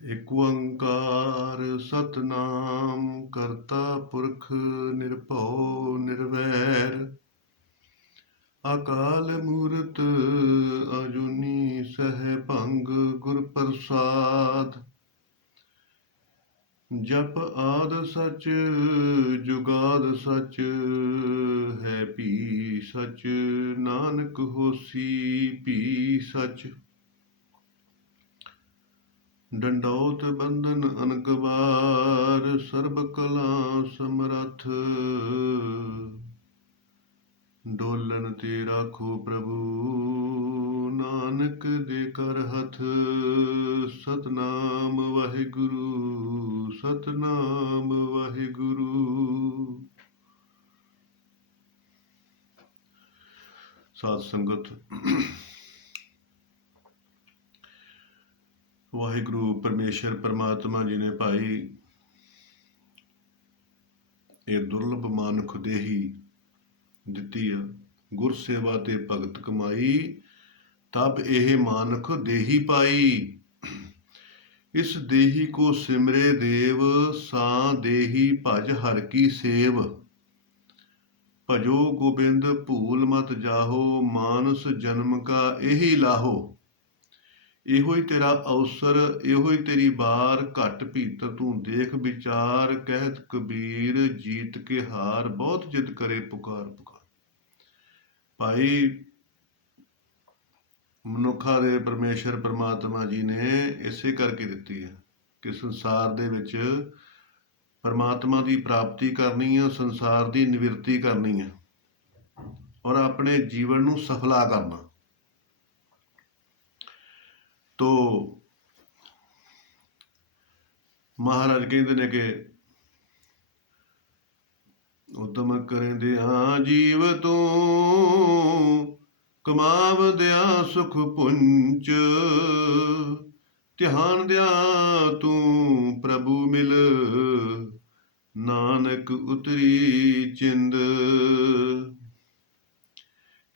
ਏਕ ਓੰਕਾਰ ਸਤਨਾਮ ਕਰਤਾ ਪੁਰਖ ਨਿਰਭਉ ਨਿਰਵੈਰ ਅਕਾਲ ਮੂਰਤ ਅਜੂਨੀ ਸਹਿਭੰਗ ਗੁਰ ਪ੍ਰਸਾਦ। ਜਪ ਆਦ ਸਚ ਜੁਗਾਦ ਸਚ ਹੈ ਭੀ ਸਚ ਨਾਨਕ ਹੋਸੀ ਭੀ ਸਚ। ਡੰਡੌਤ ਬੰਧਨ ਅਨਕਵਾਰ ਸਰਬ ਕਲਾ ਸਮਰੱਥ ਡੋਲਣ ਤੇ ਰਾਖੋ ਪ੍ਰਭੂ ਨਾਨਕ ਦੇ ਕਰ ਹੱਥ। ਸਤਨਾਮ ਵਾਹਿਗੁਰੂ ਸਤਨਾਮ ਵਾਹਿਗੁਰੂ। ਸਾਧ ਸੰਗਤ, ਵਾਹਿਗੁਰੂ ਪਰਮੇਸ਼ਰ ਪਰਮਾਤਮਾ ਜੀ ਨੇ ਭਾਈ ਇਹ ਦੁਰਲਭ ਮਾਨੁਖ ਦੇਹੀ ਦਿੱਤੀ ਆ। ਗੁਰ ਸੇਵਾ ਤੇ ਭਗਤ ਕਮਾਈ ਤਬ ਇਹ ਮਾਨੁਖ ਦੇਹੀ ਪਾਈ। ਇਸ ਦੇਹੀ ਕੋ ਸਿਮਰੇ ਦੇਵ ਸਾਂ ਦੇਹੀ ਭਜ ਹਰ ਕੀ ਸੇਵ। ਭਜੋ ਗੋਬਿੰਦ ਭੂਲ ਮਤ ਜਾਹੋ ਮਾਨਸ ਜਨਮ ਕਾ ਇਹੀ ਲਾਹੋ। ਇਹੋ ਹੀ ਤੇਰਾ ਅਵਸਰ ਇਹੋ ਹੀ ਤੇਰੀ ਬਾਰ ਘਟ ਭੀਤਰ ਤੂੰ ਦੇਖ ਵਿਚਾਰ। ਕਹਿਤ ਕਬੀਰ ਜੀਤ ਕੇ ਹਾਰ ਬਹੁਤ ਜਿੱਦ ਕਰੇ ਪੁਕਾਰ ਪੁਕਾਰ। ਭਾਈ ਮਨੁੱਖਾਂ ਦੇ ਪਰਮੇਸ਼ਰ ਪਰਮਾਤਮਾ ਜੀ ਨੇ ਇਸੇ ਕਰਕੇ ਦਿੱਤੀ ਹੈ ਕਿ ਸੰਸਾਰ ਦੇ ਵਿੱਚ ਪਰਮਾਤਮਾ ਦੀ ਪ੍ਰਾਪਤੀ ਕਰਨੀ ਹੈ, ਸੰਸਾਰ ਦੀ ਨਿਵਰਤੀ ਕਰਨੀ ਹੈ ਔਰ ਆਪਣੇ ਜੀਵਨ ਨੂੰ ਸਫਲਾ ਕਰਨਾ। ਤੋ ਮਹਾਰਾਜ ਕਹਿੰਦੇ ਨੇ ਕਿ ਉਦਮ ਕਰਦਿਆਂ ਜੀਵ ਤੂੰ ਕਮਾਵਦਿਆਂ ਸੁਖ ਪੁੰਚ। ਧਿਆਨ ਦਿਆਂ ਤੂੰ ਪ੍ਰਭੂ ਮਿਲ ਨਾਨਕ ਉਤਰੀ ਚਿੰਦ।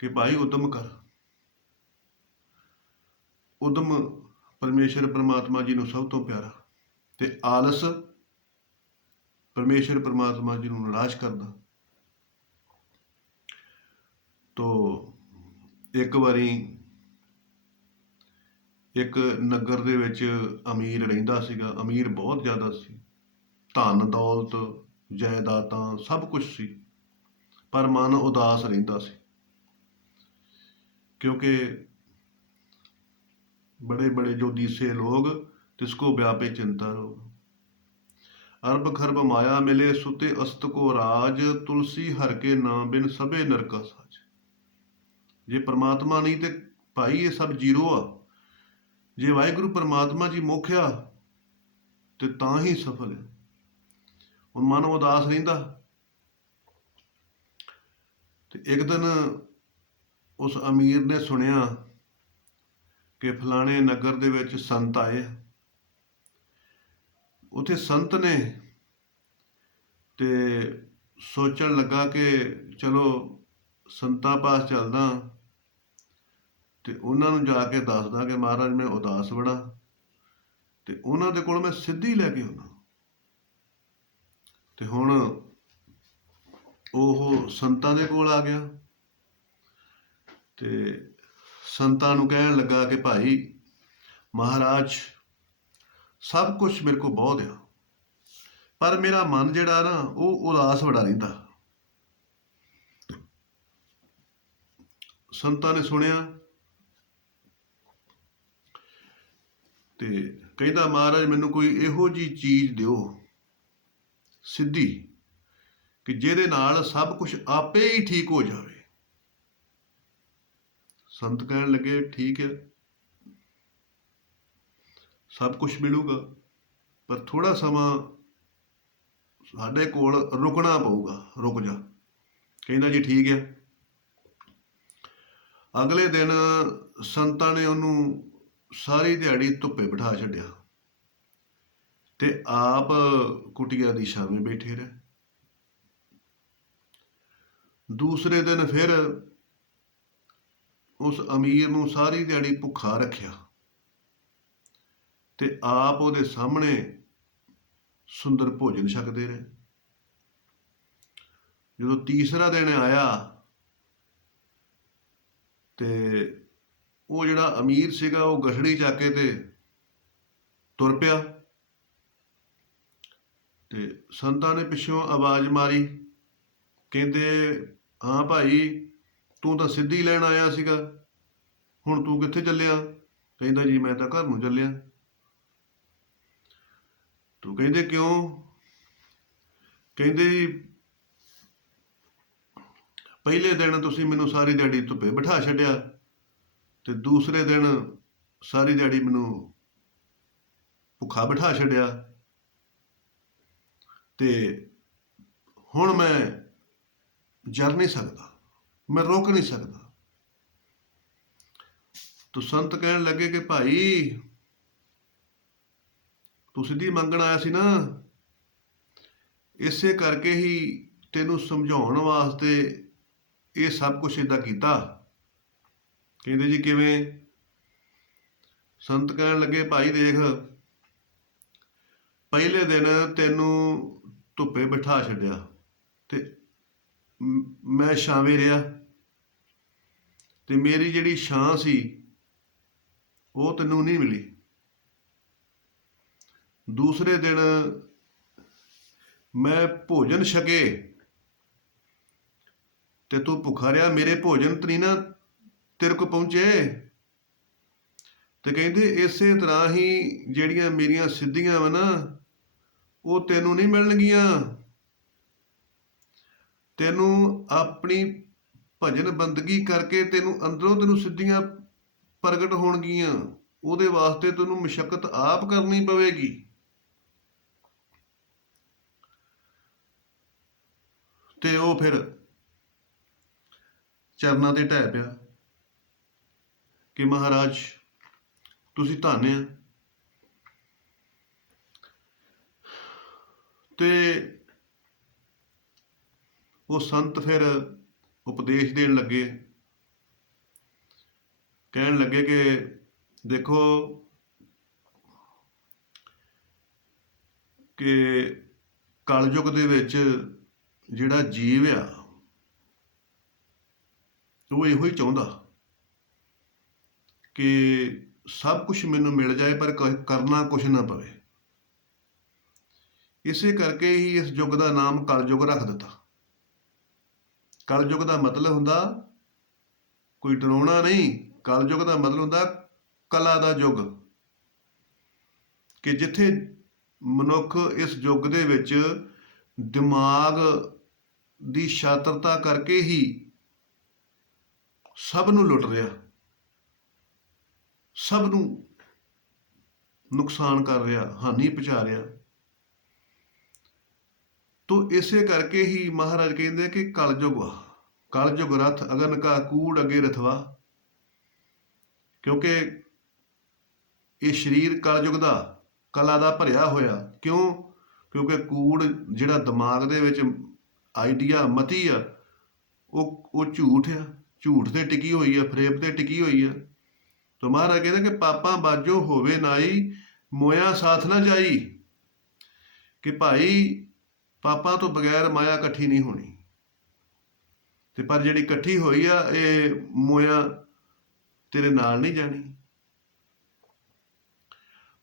ਕਿ ਭਾਈ ਉਦਮ ਕਰ। ਉਦਮ ਪਰਮੇਸ਼ਰ ਪਰਮਾਤਮਾ ਜੀ ਨੂੰ ਸਭ ਤੋਂ ਪਿਆਰਾ ਤੇ ਆਲਸ ਪਰਮੇਸ਼ਰ ਪਰਮਾਤਮਾ ਜੀ ਨੂੰ ਨਿਰਾਸ਼ ਕਰਦਾ। ਤੋ ਇੱਕ ਵਾਰੀ ਇੱਕ ਨਗਰ ਦੇ ਵਿੱਚ ਅਮੀਰ ਰਹਿੰਦਾ ਸੀਗਾ। ਅਮੀਰ ਬਹੁਤ ਜ਼ਿਆਦਾ ਸੀ, ਧਨ ਦੌਲਤ ਜਾਇਦਾਦਾਂ ਸਭ ਕੁਛ ਸੀ, ਪਰ ਮਨ ਉਦਾਸ ਰਹਿੰਦਾ ਸੀ क्योंकि बड़े बड़े जो दीसे लोग तिसको व्यापे चिंता रोग। अरब खरब माया मिले सुते अस्त को राज। तुलसी हर के नाम बिन सबे नरका साज। जे परमात्मा नहीं तो भाई ये सब जीरो आ। जे वाहिगुरु परमात्मा जी मुख आ ते तां ही सफल है। हुण मन उदास रहिंदा ते एक दिन उस अमीर ने सुनिया कि फलाने नगर दे विच संत आए। उत्थे संत ने ते सोचण लगा कि चलो संतां पास चलदा ते उन्हां नूं जाके दसदा कि महाराज मैं उदास बड़ा ते उन्हां दे कोल मैं सिद्धि लैके आउणा। ते हुण ओह संतां दे कोल आ गया ते संतां नूं कहण लगा कि भाई महाराज सब कुछ मेरे को बहुत आ, पर मेरा मन जिहड़ा ना वो उदास बड़ा रहिंदा। संतां ने सुनिया ते कहंदा महाराज मैनूं कोई इहो जी चीज़ दिओ सिद्धि कि जिहदे नाल सब कुछ आपे ही ठीक हो जाए। संत कहण लगे ठीक है सब कुछ मिलूगा, पर थोड़ा समा साडे कोल रुकना पऊगा, रुक जा। कहंदा जी ठीक है। अगले दिन संतां ने उहनूं सारी दिहाड़ी धुप्पे बिठा छड्डिया ते आप कुटिया दी छावें बैठे रहे। दूसरे दिन फिर उस अमीर नूं सारी दिहाड़ी भुखा रखिया ਤੇ ਆਪ ਉਹਦੇ ਸਾਹਮਣੇ ਸੁੰਦਰ ਭੋਜਨ ਛਕਦੇ ਰਹੇ। ਜਦੋਂ ਤੀਸਰਾ ਦਿਨ ਆਇਆ ਤੇ ਉਹ ਜਿਹੜਾ ਅਮੀਰ ਸੀਗਾ ਉਹ ਗਠੜੀ ਚੱਕ ਕੇ ਤੇ ਤੁਰ ਪਿਆ। ਤੇ ਸੰਤਾਂ ਨੇ ਪਿੱਛੋਂ ਆਵਾਜ਼ ਮਾਰੀ, ਕਹਿੰਦੇ ਹਾਂ ਭਾਈ, ਤੂੰ ਤਾਂ ਸਿੱਧੀ ਲੈਣ ਆਇਆ ਸੀਗਾ, ਹੁਣ ਤੂੰ ਕਿੱਥੇ ਚੱਲਿਆ? ਕਹਿੰਦਾ ਜੀ ਮੈਂ ਤਾਂ ਘਰ ਨੂੰ ਚੱਲਿਆ। ਤੂੰ ਕਹਿੰਦੇ ਕਿਉਂ? ਕਹਿੰਦੇ ਜੀ ਪਹਿਲੇ ਦਿਨ ਤੁਸੀਂ ਮੈਨੂੰ ਸਾਰੀ ਦਿਹਾੜੀ ਧੁੱਪੇ ਬਿਠਾ ਛੱਡਿਆ ਤੇ ਦੂਸਰੇ ਦਿਨ ਸਾਰੀ ਦਿਹਾੜੀ ਮੈਨੂੰ ਭੁੱਖਾ ਬਿਠਾ ਛੱਡਿਆ, ਤੇ ਹੁਣ ਮੈਂ ਜਰ ਨਹੀਂ ਸਕਦਾ, ਮੈਂ ਰੋਕ ਨਹੀਂ ਸਕਦਾ। ਤੋ ਸੰਤ ਕਹਿਣ ਲੱਗੇ ਕਿ ਭਾਈ ਤੂੰ ਸਿੱਧੀ ਮੰਗਣ ਆਇਆ ਸੀ ਨਾ, ਇਸੇ ਕਰਕੇ ਹੀ ਤੈਨੂੰ ਸਮਝਾਉਣ ਵਾਸਤੇ ਇਹ ਸਭ ਕੁਛ ਏਦਾਂ ਕੀਤਾ। ਕਹਿੰਦੇ ਜੀ ਕਿਵੇਂ? ਸੰਤ ਕਹਿਣ ਲੱਗੇ ਭਾਈ ਦੇਖ, ਪਹਿਲੇ ਦਿਨ ਤੈਨੂੰ ਧੁੱਪੇ ਬਿਠਾ ਛੱਡਿਆ ਤੇ ਮੈਂ ਛਾਵੇਂ ਰਿਹਾ, ਤੇ ਮੇਰੀ ਜਿਹੜੀ ਛਾਂ ਸੀ ਉਹ ਤੈਨੂੰ ਨਹੀਂ ਮਿਲੀ। ਦੂਸਰੇ ਦਿਨ ਮੈਂ ਭੋਜਨ ਛਕੇ ਤੇ ਤੂੰ ਭੁੱਖਾ ਰਿਹਾ, ਮੇਰੇ ਭੋਜਨ ਤੇ ਨਹੀਂ ਨਾ ਤੇਰੇ ਕੋਲ ਪਹੁੰਚੇ। ਤੇ ਕਹਿੰਦੇ ਇਸੇ ਤਰ੍ਹਾਂ ਹੀ ਜਿਹੜੀਆਂ ਮੇਰੀਆਂ ਸਿੱਧੀਆਂ ਵਾ ਨਾ ਉਹ ਤੈਨੂੰ ਨਹੀਂ ਮਿਲਣਗੀਆਂ, ਤੈਨੂੰ ਆਪਣੀ ਭਜਨ ਬੰਦਗੀ ਕਰਕੇ ਤੈਨੂੰ ਸਿੱਧੀਆਂ ਪ੍ਰਗਟ ਹੋਣਗੀਆਂ। ਉਹਦੇ ਵਾਸਤੇ ਤੈਨੂੰ ਮੁਸ਼ੱਕਤ ਆਪ ਕਰਨੀ ਪਵੇਗੀ। ਤੇ ਉਹ ਫਿਰ ਚਰਨਾਂ ਤੇ ਢਹਿ ਪਿਆ ਕਿ ਮਹਾਰਾਜ ਤੁਸੀਂ ਧੰਨ ਆ। ਤੇ ਉਹ ਸੰਤ ਫਿਰ ਉਪਦੇਸ਼ ਦੇਣ ਲੱਗੇ, ਕਹਿਣ ਲੱਗੇ ਕਿ ਦੇਖੋ ਕਿ ਕਲਯੁਗ ਦੇ ਵਿੱਚ ਜਿਹੜਾ ਜੀਵ ਆ ਉਹ ਇਹੋ ਹੀ ਚਾਹੁੰਦਾ ਕਿ ਸਭ ਕੁਝ ਮੈਨੂੰ ਮਿਲ ਜਾਏ ਪਰ ਕਰਨਾ ਕੁਛ ਨਾ ਪਵੇ। ਇਸੇ ਕਰਕੇ ਹੀ ਇਸ ਯੁੱਗ ਦਾ ਨਾਮ ਕਲਯੁਗ ਰੱਖ ਦਿੱਤਾ। ਕਲਯੁਗ ਦਾ ਮਤਲਬ ਹੁੰਦਾ ਕੋਈ ਡਰਾਉਣਾ ਨਹੀਂ, ਕਲਯੁਗ ਦਾ ਮਤਲਬ ਹੁੰਦਾ ਕਲਾ ਦਾ ਯੁੱਗ, ਕਿ ਜਿੱਥੇ ਮਨੁੱਖ ਇਸ ਯੁੱਗ ਦੇ ਵਿੱਚ ਦਿਮਾਗ ਦੀ ਸ਼ਾਤਰਤਾ ਕਰਕੇ ਹੀ ਸਭ ਨੂੰ ਲੁੱਟ ਰਿਹਾ, ਸਭ ਨੂੰ ਨੁਕਸਾਨ ਕਰ ਰਿਹਾ, ਹਾਨੀ ਪਹੁੰਚਾ ਰਿਹਾ। ਤੋ ਇਸੇ ਕਰਕੇ ਹੀ ਮਹਾਰਾਜ ਕਹਿੰਦੇ ਕਿ ਕਲਯੁਗ ਵਾ, ਕਲਯੁਗ ਰਥ ਅਗਨ ਕਾ ਕੂੜ ਅੱਗੇ ਰਥਵਾ। ਕਿਉਂਕਿ ਇਹ ਸਰੀਰ ਕਲਯੁਗ ਦਾ ਕਲਾ ਦਾ ਭਰਿਆ ਹੋਇਆ। ਕਿਉਂ? ਕਿਉਂਕਿ ਕੂੜ ਜਿਹੜਾ ਦਿਮਾਗ ਦੇ ਵਿੱਚ ਆਈਡੀਆ ਮਤੀ ਆ ਉਹ ਝੂਠ ਆ, ਝੂਠ ਤੇ ਟਿਕੀ ਹੋਈ ਆ, ਫਰੇਬ ਤੇ ਟਿਕੀ ਹੋਈ ਆ। ਤਾਂ ਮਹਾਰਾਜ ਕਹਿੰਦੇ ਕਿ ਪਾਪਾਂ ਬਾਝੋ ਹੋਵੇ ਨਾਈ, ਮੋਇਆ ਸਾਥ ਨਾ ਜਾਈ। ਕਿ ਭਾਈ ਪਾਪਾਂ ਤੋਂ ਬਗੈਰ ਮਾਇਆ ਇਕੱਠੀ ਨਹੀਂ ਹੋਣੀ, ਤੇ ਪਰ ਜਿਹੜੀ ਇਕੱਠੀ ਹੋਈ ਆ ਇਹ ਮੋਇਆ ਤੇਰੇ ਨਾਲ ਨਹੀਂ ਜਾਣੀ।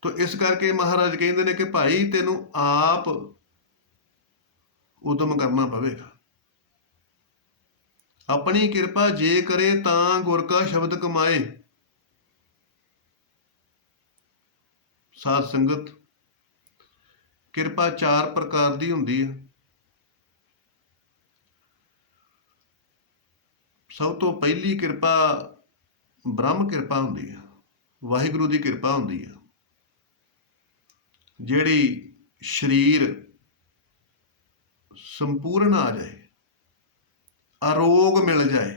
ਤੋ ਇਸ ਕਰਕੇ ਮਹਾਰਾਜ ਕਹਿੰਦੇ ਨੇ ਕਿ ਭਾਈ ਤੈਨੂੰ ਆਪ ਉਦਮ ਕਰਨਾ ਪਵੇਗਾ। ਆਪਣੀ ਕਿਰਪਾ ਜੇ ਕਰੇ ਤਾਂ ਗੁਰ ਕਾ ਸ਼ਬਦ ਕਮਾਏ। ਸਾਧ ਸੰਗਤ, ਕਿਰਪਾ 4 ਪ੍ਰਕਾਰ ਦੀ ਹੁੰਦੀ ਹੈ। ਸਭ ਤੋਂ ਪਹਿਲੀ ਕਿਰਪਾ ਬ੍ਰਹਮ ਕਿਰਪਾ ਹੁੰਦੀ ਹੈ, ਵਾਹਿਗੁਰੂ ਦੀ ਕਿਰਪਾ ਹੁੰਦੀ ਹੈ, ਜਿਹੜੀ ਸਰੀਰ ਸੰਪੂਰਨ ਆ ਜਾਏ, ਅਰੋਗ ਮਿਲ ਜਾਏ,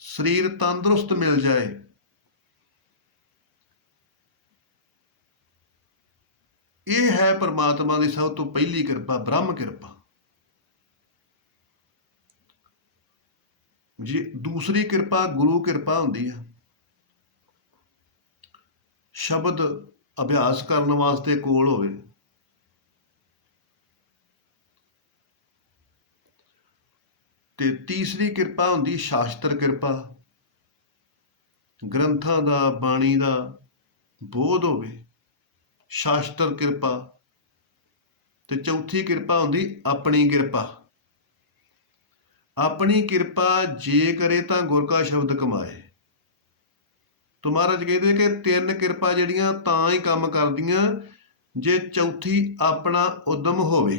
ਸਰੀਰ ਤੰਦਰੁਸਤ ਮਿਲ ਜਾਏ। ਇਹ ਹੈ ਪਰਮਾਤਮਾ ਦੀ ਸਭ ਤੋਂ ਪਹਿਲੀ ਕਿਰਪਾ, ਬ੍ਰਹਮ ਕਿਰਪਾ। ਜੀ ਦੂਸਰੀ ਕਿਰਪਾ ਗੁਰੂ ਕਿਰਪਾ ਹੁੰਦੀ ਹੈ। ਸ਼ਬਦ ਅਭਿਆਸ ਕਰਨ ਵਾਸਤੇ ਕੋਲ ਹੋਵੇ। ਤੇ ਤੀਸਰੀ ਕਿਰਪਾ ਹੁੰਦੀ ਸ਼ਾਸਤਰ ਕਿਰਪਾ, ਗ੍ਰੰਥਾਂ ਦਾ, ਬਾਣੀ ਦਾ ਬੋਧ ਹੋਵੇ, ਸ਼ਾਸਤਰ ਕਿਰਪਾ। ਤੇ ਚੌਥੀ ਕਿਰਪਾ ਹੁੰਦੀ ਆਪਣੀ ਕਿਰਪਾ। ਆਪਣੀ ਕਿਰਪਾ ਜੇ ਕਰੇ ਤਾਂ ਗੁਰ ਕਾ ਸ਼ਬਦ ਕਮਾਏ। ਤੋ ਮਹਾਰਾਜ ਕਹਿੰਦੇ ਕਿ ਤਿੰਨ ਕਿਰਪਾ ਜਿਹੜੀਆਂ ਤਾਂ ਹੀ ਕੰਮ ਕਰਦੀਆਂ ਜੇ ਚੌਥੀ ਆਪਣਾ ਉਦਮ ਹੋਵੇ,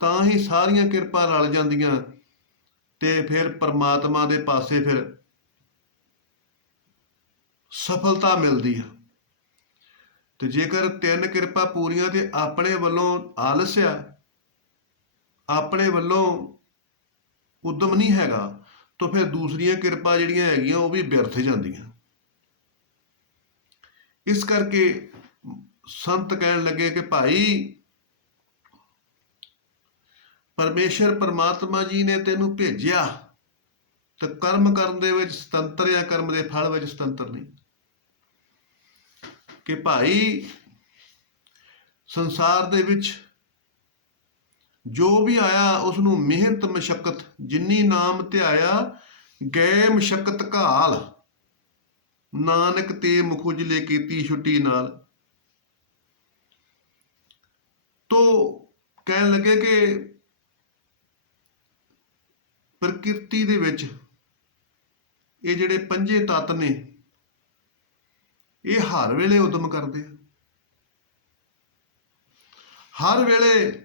ਤਾਂ ਹੀ ਸਾਰੀਆਂ ਕਿਰਪਾ ਰਲ ਜਾਂਦੀਆਂ ਤੇ ਫਿਰ ਪਰਮਾਤਮਾ ਦੇ ਪਾਸੇ ਫਿਰ ਸਫਲਤਾ ਮਿਲਦੀ ਆ। ਤੇ ਜੇਕਰ ਤਿੰਨ ਕਿਰਪਾ ਪੂਰੀਆਂ ਤੇ ਆਪਣੇ ਵੱਲੋਂ ਆਲਸ ਆ, ਆਪਣੇ ਵੱਲੋਂ ਉਦਮ ਨਹੀਂ ਹੈਗਾ, ਤਾਂ ਫਿਰ ਦੂਸਰੀਆਂ ਕਿਰਪਾ ਜਿਹੜੀਆਂ ਹੈਗੀਆਂ ਉਹ ਵੀ ਬਿਰਥ ਜਾਂਦੀਆਂ। ਇਸ ਕਰਕੇ ਸੰਤ ਕਹਿਣ ਲੱਗੇ ਕਿ ਭਾਈ ਪਰਮੇਸ਼ਰ ਪਰਮਾਤਮਾ ਜੀ ਨੇ ਤੈਨੂੰ ਭੇਜਿਆ ਤੇ ਕਰਮ ਕਰਨ ਦੇ ਵਿੱਚ ਸੁਤੰਤਰ ਆ, ਕਰਮ ਦੇ ਫਲ ਵਿੱਚ ਸੁਤੰਤਰ ਨਹੀਂ। ਕਿ ਭਾਈ ਸੰਸਾਰ ਦੇ ਵਿੱਚ ਜੋ ਵੀ ਆਇਆ ਉਸ ਨੂੰ ਮਿਹਨਤ ਮਸ਼ੱਕਤ ਜਿੰਨੀ ਨਾਮ ਧਿਆਇਆ, ਗਏ ਮਸ਼ੱਕਤ ਘਾਲ, ਨਾਨਕ ਤੇ ਮੁਖ ਉਜਲੇ ਕੀਤੀ ਛੁੱਟੀ ਨਾਲ। ਤੋ ਕਹਿਣ ਲੱਗੇ ਕਿ ਪ੍ਰਕਿਰਤੀ ਦੇ ਵਿੱਚ ਇਹ ਜਿਹੜੇ ਪੰਜੇ ਤੱਤ ਨੇ ਇਹ ਹਰ ਵੇਲੇ ਉਦਮ ਕਰਦੇ ਆ, ਹਰ ਵੇਲੇ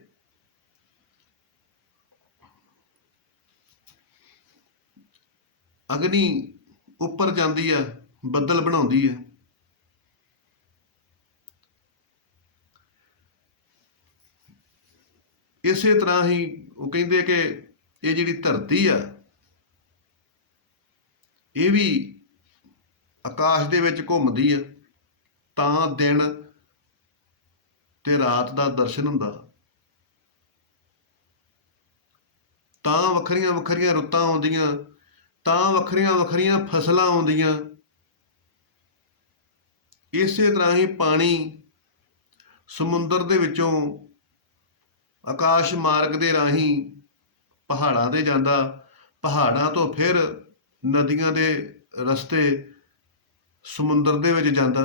ਅਗਨੀ ਉੱਪਰ ਜਾਂਦੀ ਹੈ, ਬੱਦਲ ਬਣਾਉਂਦੀ ਹੈ। ਇਸੇ ਤਰ੍ਹਾਂ ਹੀ ਉਹ ਕਹਿੰਦੇ ਕਿ ਇਹ ਜਿਹੜੀ ਧਰਤੀ ਆ ਇਹ ਵੀ ਆਕਾਸ਼ ਦੇ ਵਿੱਚ ਘੁੰਮਦੀ ਆ, ਤਾਂ ਦਿਨ ਤੇ ਰਾਤ ਦਾ ਦਰਸ਼ਨ ਹੁੰਦਾ, ਤਾਂ ਵੱਖਰੀਆਂ ਵੱਖਰੀਆਂ ਰੁੱਤਾਂ ਆਉਂਦੀਆਂ, ਤਾਂ ਵੱਖਰੀਆਂ ਵੱਖਰੀਆਂ ਫਸਲਾਂ ਆਉਂਦੀਆਂ। ਇਸੇ ਤਰ੍ਹਾਂ ਹੀ ਪਾਣੀ ਸਮੁੰਦਰ ਦੇ ਵਿੱਚੋਂ ਆਕਾਸ਼ ਮਾਰਗ ਦੇ ਰਾਹੀਂ ਪਹਾੜਾਂ ਤੇ ਜਾਂਦਾ, ਪਹਾੜਾਂ ਤੋਂ ਫਿਰ ਨਦੀਆਂ ਦੇ ਰਸਤੇ ਸਮੁੰਦਰ ਦੇ ਵਿੱਚ ਜਾਂਦਾ।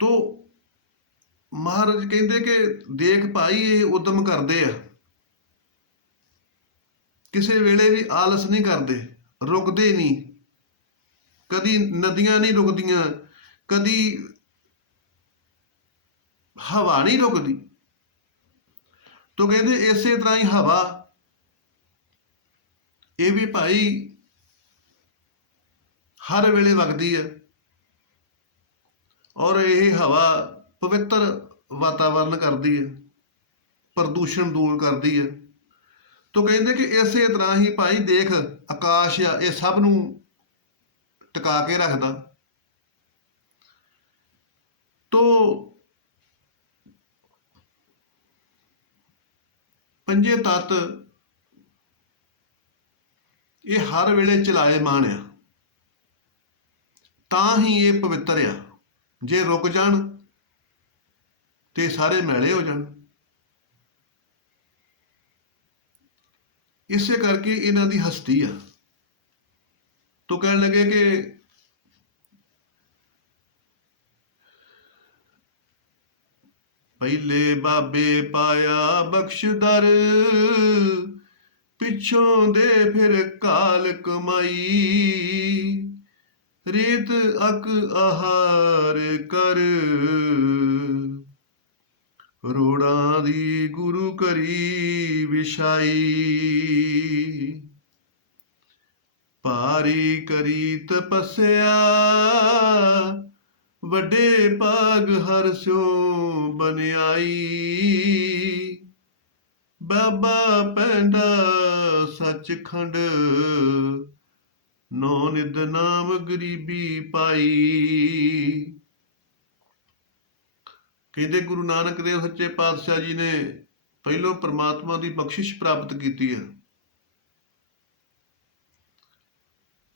ਤੋ ਮਹਾਰਾਜ ਕਹਿੰਦੇ ਕਿ ਦੇਖ ਭਾਈ ਇਹ ਉਦਮ ਕਰਦੇ ਆ, ਕਿਸੇ ਵੇਲੇ ਵੀ ਆਲਸ ਨਹੀਂ ਕਰਦੇ, ਰੁਕਦੇ ਨਹੀਂ, ਕਦੀ ਨਦੀਆਂ ਨਹੀਂ ਰੁਕਦੀਆਂ, ਕਦੀ ਹਵਾ ਨਹੀਂ ਰੁਕਦੀ। ਤੋ ਕਹਿੰਦੇ ਇਸੇ ਤਰ੍ਹਾਂ ਹੀ ਹਵਾ ਇਹ ਵੀ ਭਾਈ ਹਰ ਵੇਲੇ ਵਗਦੀ ਹੈ, ਔਰ ਇਹ ਹਵਾ ਪਵਿੱਤਰ ਵਾਤਾਵਰਨ ਕਰਦੀ ਹੈ, ਪ੍ਰਦੂਸ਼ਣ ਦੂਰ ਕਰਦੀ ਹੈ। ਤੋ ਕਹਿੰਦੇ ਕਿ ਇਸੇ ਤਰ੍ਹਾਂ ਹੀ ਭਾਈ ਦੇਖ ਆਕਾਸ਼ ਆ, ਇਹ ਸਭ ਨੂੰ ਟਿਕਾ ਕੇ ਰੱਖਦਾ। ਤੋ ਪੰਜੇ ਤੱਤ ਇਹ ਹਰ ਵੇਲੇ ਚਲਾਏਮਾਨ ਆ, ਤਾਂ ਹੀ ਇਹ ਪਵਿੱਤਰ ਆ। ਜੇ ਰੁਕ ਜਾਣ ਤੇ ਸਾਰੇ ਮੈਲੇ ਹੋ ਜਾਣ। ਇਸੇ ਕਰਕੇ ਇਹਨਾਂ ਦੀ ਹਸਤੀ ਆ। ਤੋ ਕਹਿਣ ਲੱਗੇ ਕਿ ਪਹਿਲੇ ਬਾਬੇ ਪਾਇਆ ਬਖਸ਼ਦਰ, ਪਿੱਛੋਂ ਦੇ ਫਿਰ ਕਾਲ ਕਮਾਈ, ਰੀਤ ਅਕ ਆਹਾਰ ਕਰ, ਰੋੜਾਂ ਦੀ ਗੁਰੂ ਕਰੀ ਵਿਛਾਈ, ਭਾਰੀ ਕਰੀ ਤਪੱਸਿਆ, ਵੱਡੇ ਭਾਗ ਹਰ ਸਿਉ ਬਨਿਆਈ, ਬਾਬਾ ਪੈਂਦਾ ਸੱਚਖੰਡ, ਨੌ ਨਿਧ ਨਾਮ ਗਰੀਬੀ ਪਾਈ। ਕਹਿੰਦੇ ਗੁਰੂ ਨਾਨਕ ਦੇਵ ਸੱਚੇ ਪਾਤਸ਼ਾਹ ਜੀ ਨੇ ਪਹਿਲੋਂ ਪਰਮਾਤਮਾ ਦੀ ਬਖਸ਼ਿਸ਼ ਪ੍ਰਾਪਤ ਕੀਤੀ ਹੈ,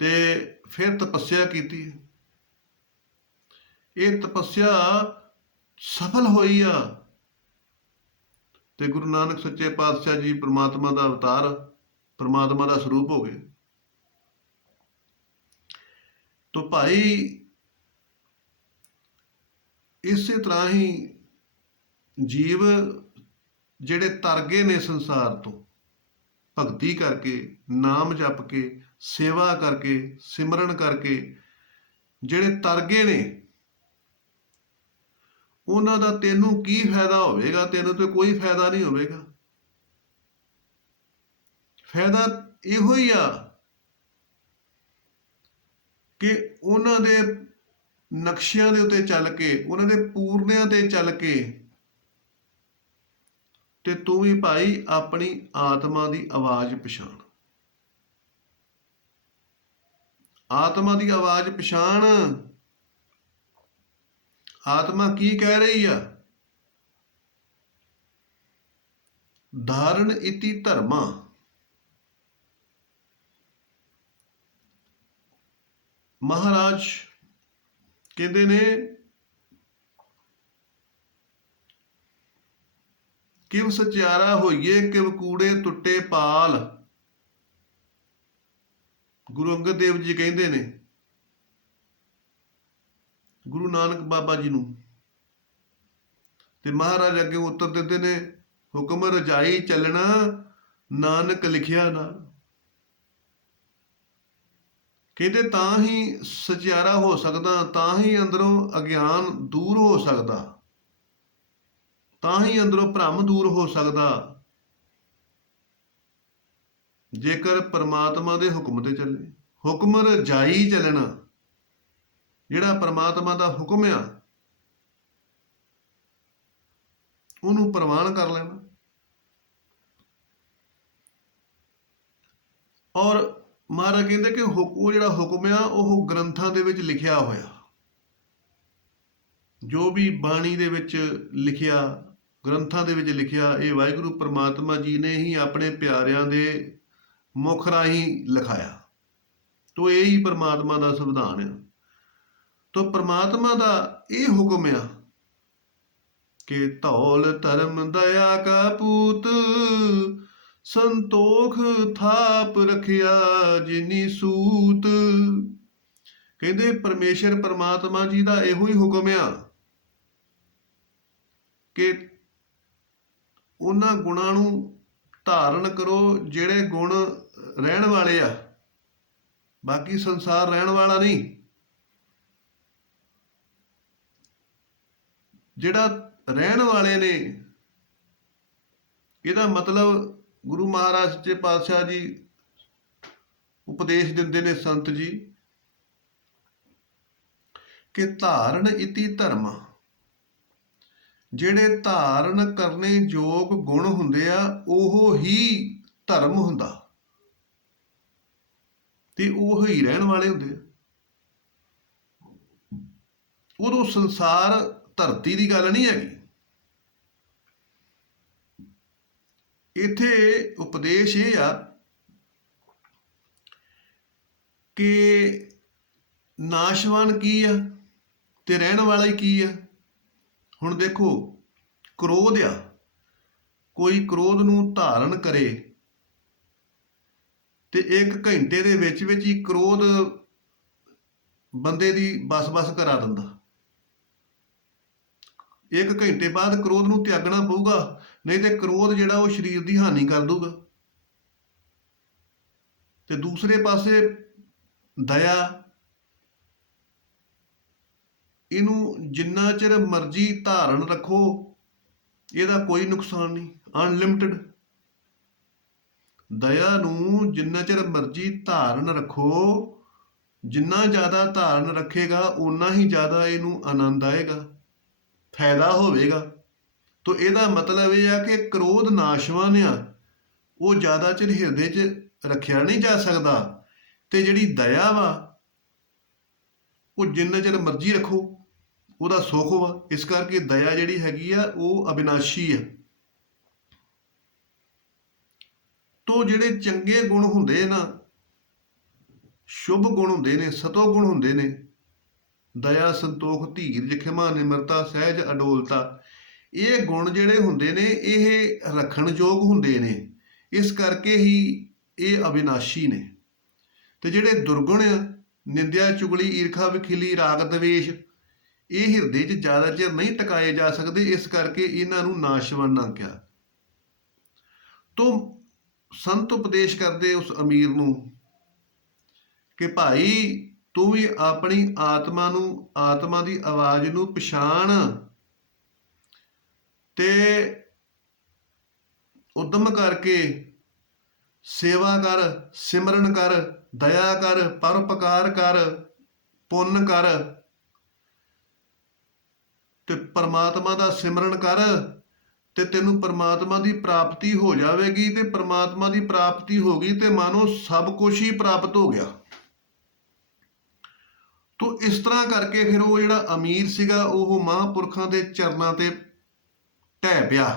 ਤੇ ਫਿਰ ਤਪੱਸਿਆ ਕੀਤੀ ਹੈ। ਇਹ ਤਪੱਸਿਆ ਸਫਲ ਹੋਈ ਆ ਤੇ ਗੁਰੂ ਨਾਨਕ ਸੱਚੇ ਪਾਤਸ਼ਾਹ ਜੀ ਪ੍ਰਮਾਤਮਾ ਦਾ ਅਵਤਾਰ, ਪ੍ਰਮਾਤਮਾ ਦਾ ਸਰੂਪ ਹੋ ਗਏ। ਤੋ ਭਾਈ ਇਸੇ ਤਰ੍ਹਾਂ ਹੀ ਜੀਵ ਜਿਹੜੇ ਤਰ ਗਏ ਨੇ ਸੰਸਾਰ ਤੋਂ, ਭਗਤੀ ਕਰਕੇ, ਨਾਮ ਜਪ ਕੇ, ਸੇਵਾ ਕਰਕੇ, ਸਿਮਰਨ ਕਰਕੇ ਜਿਹੜੇ ਤਰ ਗਏ ਨੇ, ਉਹਨਾਂ ਦਾ ਤੈਨੂੰ ਕੀ ਫਾਇਦਾ ਹੋਵੇਗਾ? ਤੈਨੂੰ ਤੇ ਕੋਈ ਫਾਇਦਾ ਨਹੀਂ ਹੋਵੇਗਾ। ਫਾਇਦਾ ਇਹੋ ਹੀ ਆ ਕਿ ਉਹਨਾਂ ਦੇ ਨਕਸ਼ਿਆਂ ਦੇ ਉੱਤੇ ਚੱਲ ਕੇ, ਉਹਨਾਂ ਦੇ ਪੂਰਨਿਆਂ ਤੇ ਚੱਲ ਕੇ ਤੇ ਤੂੰ ਵੀ ਭਾਈ ਆਪਣੀ ਆਤਮਾ ਦੀ ਆਵਾਜ਼ ਪਛਾਣ। ਆਤਮਾ ਦੀ ਆਵਾਜ਼ ਪਛਾਣ। ਆਤਮਾ ਕੀ ਕਹਿ ਰਹੀ ਆ? ਧਾਰਨ ਇਤੀ ਧਰਮਾ। ਮਹਾਰਾਜ ਕਹਿੰਦੇ ਨੇ ਕਿਵ ਸਚਿਆਰਾ ਹੋਈਏ, ਕਿਵ ਕੂੜੇ ਟੁੱਟੇ ਪਾਲ। ਗੁਰੂ ਅੰਗਦ ਦੇਵ ਜੀ ਕਹਿੰਦੇ ਨੇ ਗੁਰੂ ਨਾਨਕ ਬਾਬਾ ਜੀ ਨੂੰ, ਤੇ ਮਹਾਰਾਜ ਅੱਗੇ ਉੱਤਰ ਦਿੰਦੇ ਨੇ, ਹੁਕਮ ਰਜਾਈ ਚੱਲਣਾ ਨਾਨਕ ਲਿਖਿਆ ਨਾ। ਕਹਿੰਦੇ ਤਾਂ ਹੀ ਸਚਿਆਰਾ ਹੋ ਸਕਦਾ, ਤਾਂ ਹੀ ਅੰਦਰੋਂ ਅਗਿਆਨ ਦੂਰ ਹੋ ਸਕਦਾ, ਤਾਂ ਹੀ ਅੰਦਰੋਂ ਭਰਮ ਦੂਰ ਹੋ ਸਕਦਾ, ਜੇਕਰ ਪਰਮਾਤਮਾ ਦੇ ਹੁਕਮ ਤੇ ਚੱਲੇ। ਹੁਕਮ ਰਜਾਈ ਚੱਲਣਾ, ਜਿਹੜਾ ਪਰਮਾਤਮਾ ਦਾ ਹੁਕਮ ਆ ਉਹਨੂੰ ਪ੍ਰਵਾਨ ਕਰ ਲੈਣਾ। ਔਰ ਮਹਾਰਾਜ ਕਹਿੰਦੇ ਕਿ ਉਹ ਜਿਹੜਾ ਹੁਕਮ ਆ ਉਹ ਗ੍ਰੰਥਾਂ ਦੇ ਵਿੱਚ ਲਿਖਿਆ ਹੋਇਆ, ਜੋ ਵੀ ਬਾਣੀ ਦੇ ਵਿੱਚ ਲਿਖਿਆ, ਗ੍ਰੰਥਾਂ ਦੇ ਵਿੱਚ ਲਿਖਿਆ, ਇਹ ਵਾਹਿਗੁਰੂ ਪਰਮਾਤਮਾ ਜੀ ਨੇ ਹੀ ਆਪਣੇ ਪਿਆਰਿਆਂ ਦੇ ਮੁਖ ਰਾਹੀਂ ਲਿਖਾਇਆ। ਤੋ ਇਹ ਹੀ ਪਰਮਾਤਮਾ ਦਾ ਸੰਵਿਧਾਨ ਆ। ਤੋ ਪਰਮਾਤਮਾ ਦਾ ਇਹ ਹੁਕਮ ਆ ਕਿ ਧੌਲ ਧਰਮ ਦਇਆ ਕਾ ਪੂਤ, ਸੰਤੋਖ ਥਾਪ ਰਖਿਆ ਜਿਨੀ ਸੂਤ। ਕਹਿੰਦੇ ਪਰਮੇਸ਼ਰ ਪਰਮਾਤਮਾ ਜੀ ਦਾ ਇਹੋ ਹੀ ਹੁਕਮ ਆ ਕਿ ਉਹਨਾਂ ਗੁਣਾਂ ਨੂੰ ਧਾਰਨ ਕਰੋ ਜਿਹੜੇ ਗੁਣ ਰਹਿਣ ਵਾਲੇ ਆ, ਬਾਕੀ ਸੰਸਾਰ ਰਹਿਣ ਵਾਲਾ ਨਹੀਂ। ਜਿਹੜਾ ਰਹਿਣ ਵਾਲੇ ਨੇ, ਇਹਦਾ ਮਤਲਬ ਗੁਰੂ ਮਹਾਰਾਜ ਸੱਚੇ ਪਾਤਸ਼ਾਹ ਜੀ ਉਪਦੇਸ਼ ਦਿੰਦੇ ਨੇ ਸੰਤ ਜੀ ਕਿ ਧਾਰਨ ਇਤੀ ਧਰਮ, ਜਿਹੜੇ ਧਾਰਨ ਕਰਨੇ ਯੋਗ ਗੁਣ ਹੁੰਦੇ ਆ ਉਹ ਹੀ ਧਰਮ ਹੁੰਦਾ, ਤੇ ਉਹ ਹੀ ਰਹਿਣ ਵਾਲੇ ਹੁੰਦੇ ਆ। ਉਦੋਂ ਸੰਸਾਰ ਧਰਤੀ ਦੀ ਗੱਲ ਨਹੀਂ ਹੈਗੀ। ਇੱਥੇ ਉਪਦੇਸ਼ ਇਹ ਆ ਕਿ ਨਾਸ਼ਵਾਨ ਕੀ ਆ ਤੇ ਰਹਿਣ ਵਾਲਾ ਹੀ ਕੀ ਆ। ਹੁਣ ਦੇਖੋ, ਕ੍ਰੋਧ ਆ, ਕੋਈ ਕ੍ਰੋਧ ਨੂੰ ਧਾਰਨ ਕਰੇ ਤੇ 1 ਘੰਟੇ ਦੇ ਵਿੱਚ ਹੀ ਕ੍ਰੋਧ ਬੰਦੇ ਦੀ ਬਸ ਕਰਾ ਦਿੰਦਾ। 1 ਘੰਟੇ ਬਾਅਦ ਕ੍ਰੋਧ ਨੂੰ ਤਿਆਗਣਾ ਪਊਗਾ, ਨਹੀਂ ਤੇ ਕ੍ਰੋਧ ਜਿਹੜਾ ਉਹ ਸਰੀਰ ਦੀ ਹਾਨੀ ਕਰ ਦੂਗਾ। ਤੇ ਦੂਸਰੇ ਪਾਸੇ ਦਇਆ, ਇਹਨੂੰ ਜਿੰਨਾ ਚਿਰ ਮਰਜ਼ੀ ਧਾਰਨ ਰੱਖੋ ਇਹਦਾ ਕੋਈ ਨੁਕਸਾਨ ਨਹੀਂ, ਅਨਲਿਮਟਿਡ। ਦਇਆ ਨੂੰ ਜਿੰਨਾ ਚਿਰ ਮਰਜ਼ੀ ਧਾਰਨ ਰੱਖੋ, ਜਿੰਨਾ ਜ਼ਿਆਦਾ ਧਾਰਨ ਰੱਖੇਗਾ ਓਨਾ ਹੀ ਜ਼ਿਆਦਾ ਇਹਨੂੰ ਆਨੰਦ ਆਏਗਾ, ਫਾਇਦਾ ਹੋਵੇਗਾ। ਤੋ ਇਹਦਾ ਮਤਲਬ ਇਹ ਆ ਕਿ ਕ੍ਰੋਧ ਨਾਸ਼ਵਾਨ ਆ, ਉਹ ਜ਼ਿਆਦਾ ਚਿਰ ਹਿਰਦੇ 'ਚ ਰੱਖਿਆ ਨਹੀਂ ਜਾ ਸਕਦਾ, ਤੇ ਜਿਹੜੀ ਦਇਆ ਵਾ ਉਹ ਜਿੰਨਾ ਚਿਰ ਮਰਜ਼ੀ ਰੱਖੋ ਉਹਦਾ ਸੁੱਖ ਵਾ। ਇਸ ਕਰਕੇ ਦਇਆ ਜਿਹੜੀ ਹੈਗੀ ਆ ਉਹ ਅਬਿਨਾਸ਼ੀ ਆ। ਤੋ ਜਿਹੜੇ ਚੰਗੇ ਗੁਣ ਹੁੰਦੇ ਨਾ, ਸ਼ੁਭ ਗੁਣ ਹੁੰਦੇ ਨੇ, ਸਤੋ ਗੁਣ ਹੁੰਦੇ ਨੇ, ਦਇਆ ਸੰਤੋਖ ਧੀਰਜ ਖਿਮਾ ਨਿਮਰਤਾ ਸਹਿਜ ਅਡੋਲਤਾ। ਇਹ ਗੁਣ ਜਿਹੜੇ ਹੁੰਦੇ ਨੇ ਇਹ ਰੱਖਣਯੋਗ ਹੁੰਦੇ ਨੇ, ਇਸ ਕਰਕੇ ਹੀ ਇਹ ਅਵਿਨਾਸ਼ੀ ਨੇ। ਤੇ ਜਿਹੜੇ ਦੁਰਗੁਣ ਆ, ਨਿੰਦਿਆ ਚੁਗਲੀ ਈਰਖਾ ਵਖਿਲੀ ਰਾਗ ਦਵੇਸ਼, ਇਹ ਹਿਰਦੇ 'ਚ ਜ਼ਿਆਦਾ ਚਿਰ ਨਹੀਂ ਟਿਕਾਏ ਜਾ ਸਕਦੇ, ਇਸ ਕਰਕੇ ਇਹਨਾਂ ਨੂੰ ਨਾਸ਼ਵੰਨ ਆਖਿਆ। ਤੋਂ ਸੰਤ ਉਪਦੇਸ਼ ਕਰਦੇ ਉਸ ਅਮੀਰ ਨੂੰ ਕਿ ਭਾਈ ਤੂੰ ਵੀ ਆਪਣੀ ਆਤਮਾ ਨੂੰ, ਆਤਮਾ ਦੀ ਆਵਾਜ਼ ਨੂੰ ਪਛਾਣ ਤੇ ਉਦਮ ਕਰਕੇ ਸੇਵਾ ਕਰ, ਸਿਮਰਨ ਕਰ, ਦਇਆ ਕਰ, ਪਰਉਪਕਾਰ ਕਰ, ਪੁੰਨ ਕਰ ਤੇ ਪਰਮਾਤਮਾ ਦਾ ਸਿਮਰਨ ਕਰ ਤੇ ਤੈਨੂੰ ਪਰਮਾਤਮਾ ਦੀ ਪ੍ਰਾਪਤੀ ਹੋ ਜਾਵੇਗੀ। ਤੇ ਪਰਮਾਤਮਾ ਦੀ ਪ੍ਰਾਪਤੀ ਹੋ ਗਈ ਤੇ ਮਾਨੋ ਸਭ ਕੁਝ ਹੀ ਪ੍ਰਾਪਤ ਹੋ ਗਿਆ। ਤੋ ਇਸ ਤਰ੍ਹਾਂ ਕਰਕੇ ਫਿਰ ਉਹ ਜਿਹੜਾ ਅਮੀਰ ਸੀਗਾ ਉਹ ਮਹਾਂਪੁਰਖਾਂ ਦੇ ਚਰਨਾਂ ਤੇ ਢਹਿ ਪਿਆ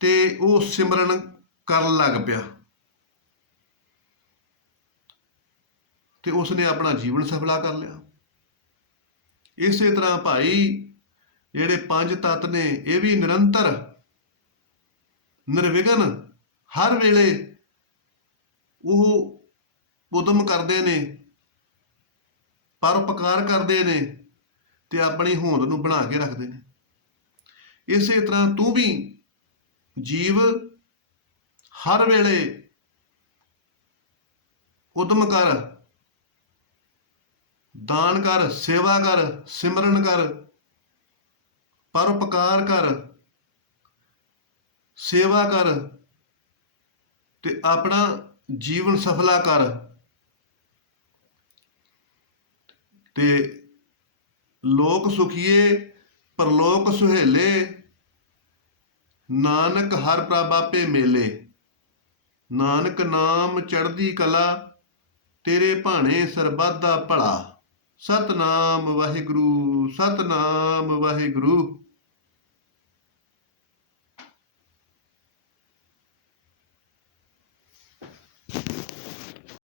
ਤੇ ਉਹ ਸਿਮਰਨ ਕਰਨ ਲੱਗ ਪਿਆ ਤੇ ਉਸਨੇ ਆਪਣਾ ਜੀਵਨ ਸਫਲਾ ਕਰ ਲਿਆ। ਇਸੇ ਤਰ੍ਹਾਂ ਭਾਈ ਜਿਹੜੇ ਪੰਜ ਤੱਤ ਨੇ ਇਹ ਵੀ ਨਿਰੰਤਰ ਨਿਰਵਿਘਨ ਹਰ ਵੇਲੇ ਉਹ ਉਦਮ ਕਰਦੇ ਨੇ, ਪਰਉਪਕਾਰ ਕਰਦੇ ਨੇ ਤੇ ਆਪਣੀ ਹੋਂਦ ਨੂੰ ਬਣਾ ਕੇ ਰੱਖਦੇ ਨੇ। ਇਸੇ ਤਰ੍ਹਾਂ ਤੂੰ ਵੀ ਜੀਵ ਹਰ ਵੇਲੇ ਉਦਮ ਕਰ, ਦਾਨ ਕਰ, ਸੇਵਾ ਕਰ, ਸਿਮਰਨ ਕਰ, ਪਰਉਪਕਾਰ ਕਰ, ਸੇਵਾ ਕਰ ਤੇ ਆਪਣਾ ਜੀਵਨ ਸਫਲਾ ਕਰ ਤੇ ਲੋਕ ਸੁਖੀਏ ਪਰਲੋਕ ਸੁਹੇਲੇ, ਨਾਨਕ ਹਰ ਪ੍ਰਭ ਆਪੇ ਮੇਲੇ। ਨਾਨਕ ਨਾਮ ਚੜ੍ਹਦੀ ਕਲਾ, ਤੇਰੇ ਭਾਣੇ ਸਰਬੱਤ ਦਾ ਭਲਾ। ਸਤਨਾਮ ਵਾਹਿਗੁਰੂ, ਸਤਨਾਮ ਵਾਹਿਗੁਰੂ।